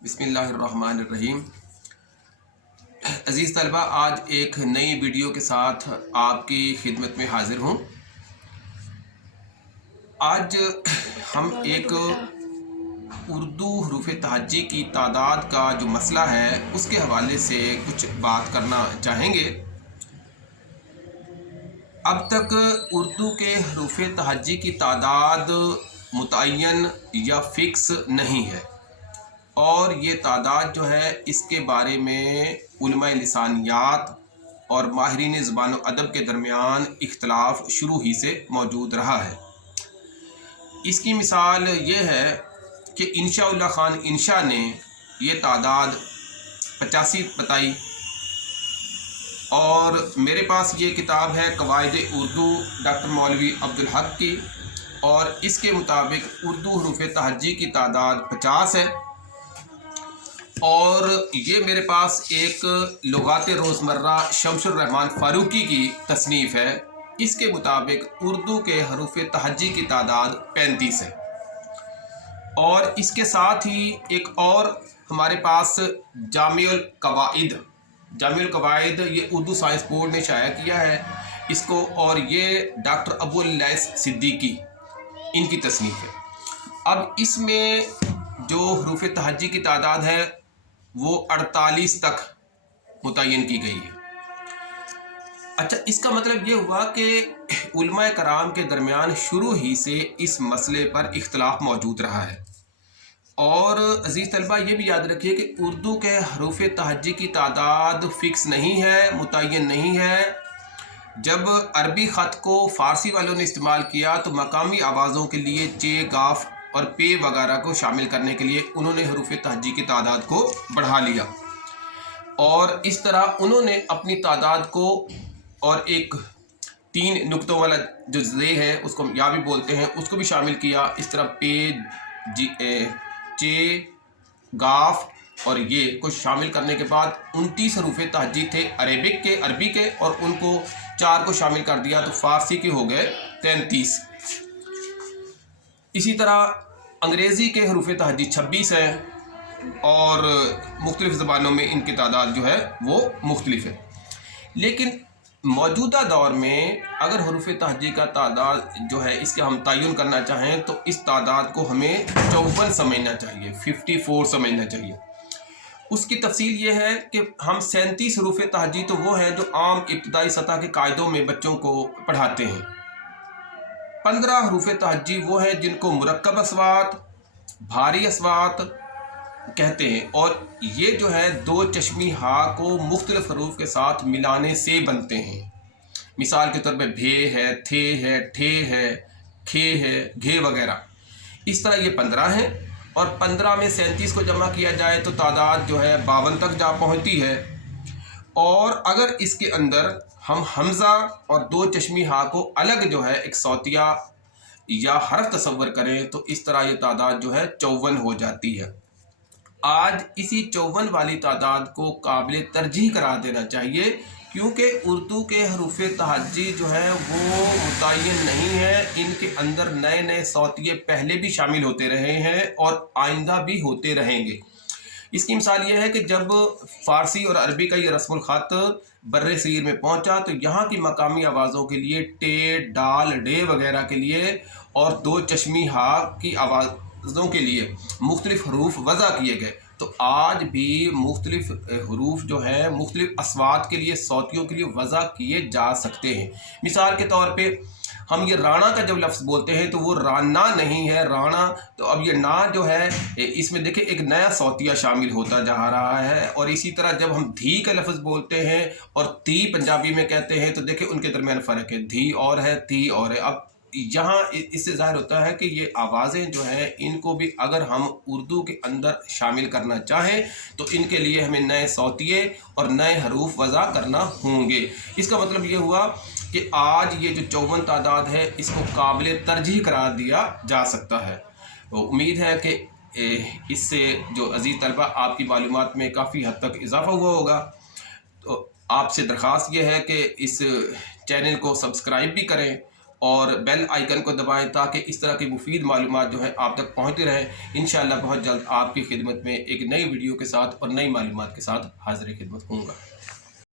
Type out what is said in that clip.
बिस्मिल्लाहिर्रहमानिर्रहीम। अज़ीज़ तलबा, आज एक नई वीडियो के साथ आपकी खिदमत में हाज़िर हूँ। आज हम एक उर्दू हरूफ तहज्जी की तादाद का जो मसला है उसके हवाले से कुछ बात करना चाहेंगे। अब तक उर्दू के हरूफ तहज्जी की तादाद मुतय्यन या फ़िक्स नहीं है और ये तादाद जो है इसके बारे में उलमाए लिसानियात और माहिरीन ज़बान व अदब के दरमियान इख्तलाफ शुरू ही से मौजूद रहा है। इसकी मिसाल ये है कि इंशा उल्लाह खान इंशा ने ये तादाद 85 बताई और मेरे पास ये किताब है कवायद उर्दू डॉक्टर मौलवी अब्दुल हक की और इसके मुताबिक उर्दू हरूफ तहज्जी की तादाद 50 है। और ये मेरे पास एक लुगात रोज़मर्रा शमसुर रहमान फ़ारूकी की तसनीफ़ है। इसके मुताबिक उर्दू के हरूफ तहज्जी की तादाद 35 है। और इसके साथ ही एक और हमारे पास जामिउल कवाइद ये उर्दू साइंस बोर्ड ने शाया किया है इसको, और ये डॉक्टर अबुल लैस सिद्दीकी इनकी तसनीफ़ है। अब इसमें जो हरूफ तहज्जी की तादाद है वो 48 तक मुतय्यन की गई है। अच्छा, इसका मतलब ये हुआ कि उलमाए कराम के दरमियान शुरू ही से इस मसले पर इख्तलाफ मौजूद रहा है। और अजीज़ तलबा, ये भी याद रखिए कि उर्दू के हरूफ तहज्जी की तादाद फ़िक्स नहीं है, मुतय्यन नहीं है। जब अरबी ख़त को फ़ारसी वालों ने इस्तेमाल किया तो मकामी आवाज़ों के लिए चे, गाफ और पे वगैरह को शामिल करने के लिए उन्होंने हरूफ तहज्जी की तादाद को बढ़ा लिया और इस तरह उन्होंने अपनी तादाद को और एक 3 नुक्तों वाला जो ज़े है उसको या भी बोलते हैं उसको भी शामिल किया। इस तरह पे, चे, गाफ और ये कुछ शामिल करने के बाद 29 हरूफ तहज्जी थे अरबी के और उनको 4 को शामिल कर दिया तो फ़ारसी के हो गए 33। इसी तरह अंग्रेज़ी के हरूफ तहज्जी 26 हैं और मुख्तलिफ़ ज़बानों में इनकी तादाद जो है वो मुख्तलिफ है। लेकिन मौजूदा दौर में अगर हरूफ तहज्जी का तादाद जो है इसका हम तयन करना चाहें तो इस तादाद को हमें 54 समझना चाहिए, 54 समझना चाहिए। उसकी तफसील ये है कि हम 37 हरूफ तहज्जी तो वो हैं जो आम इब्तदाई सतह के कायदों में बच्चों को पढ़ाते हैं। 15 हरूफ तहज्जी वो हैं जिनको मुरक्कब अस्वात, भारी अस्वात कहते हैं और ये जो है 2 चश्मी हा को मुख्तलिफ हरूफ के साथ मिलाने से बनते हैं। मिसाल के तौर पे भे है, थे है, ठे है, खे है, घे वगैरह। इस तरह ये 15 हैं और 15 में 37 को जमा किया जाए तो तादाद जो है 52 तक जा पहुँचती है। और अगर इसके अंदर हम हमज़ा और 2 चश्मी हा को अलग जो है एक सौतिया या हरफ तसव्वुर करें तो इस तरह ये तादाद जो है 54 हो जाती है। आज इसी 54 वाली तादाद को काबिल तरजीह करार देना चाहिए क्योंकि उर्दू के हरूफ तहज्जी जो है वो मुतय्यन नहीं है। इनके अंदर नए नए सौतिये पहले भी शामिल होते रहे हैं और आइंदा भी होते रहेंगे। इसकी मिसाल ये है कि जब फ़ारसी और अरबी का ये रस्मुल ख़त बर्रे सगीर में पहुंचा तो यहाँ की मकामी आवाज़ों के लिए टे, डाल, डे वगैरह के लिए और 2 चश्मी हा की आवाज़ों के लिए मुख्तलिफ हरूफ वज़ा किए गए। तो आज भी मुख्तलिफ हरूफ जो है मुख्तलिफ अस्वात के लिए, सौतियों के लिए वज़ा किए जा सकते हैं। मिसाल के तौर पे हम ये राणा का जब लफ्ज़ बोलते हैं तो वो राना नहीं है, राणा। तो अब ये ना जो है इसमें देखिए एक नया सौतिया शामिल होता जा रहा है। और इसी तरह जब हम धी का लफ्ज़ बोलते हैं और ती पंजाबी में कहते हैं तो देखिए उनके दरमियान फ़र्क है, धी और है, ती और है। अब यहाँ इससे ज़ाहिर होता है कि ये आवाज़ें जो हैं इनको भी अगर हम उर्दू के अंदर शामिल करना चाहें तो इनके लिए हमें नए सौतिये और नए हरूफ वज़ा करना होंगे। इसका मतलब ये हुआ कि आज ये जो 54 तादाद है इसको काबिल तरजीह करार दिया जा सकता है। तो उम्मीद है कि इससे जो अज़ीज़ तलबा आपकी मालूमात में काफ़ी हद तक इजाफ़ा हुआ होगा। तो आपसे दरख्वास्त ये है कि इस चैनल को सब्सक्राइब भी करें اور بیل آئیکن کو دبائیں تاکہ اس طرح کی مفید معلومات جو ہے آپ تک پہنچتی رہیں۔ انشاءاللہ بہت جلد آپ کی خدمت میں ایک نئی ویڈیو کے ساتھ اور نئی معلومات کے ساتھ حاضر خدمت ہوں گا۔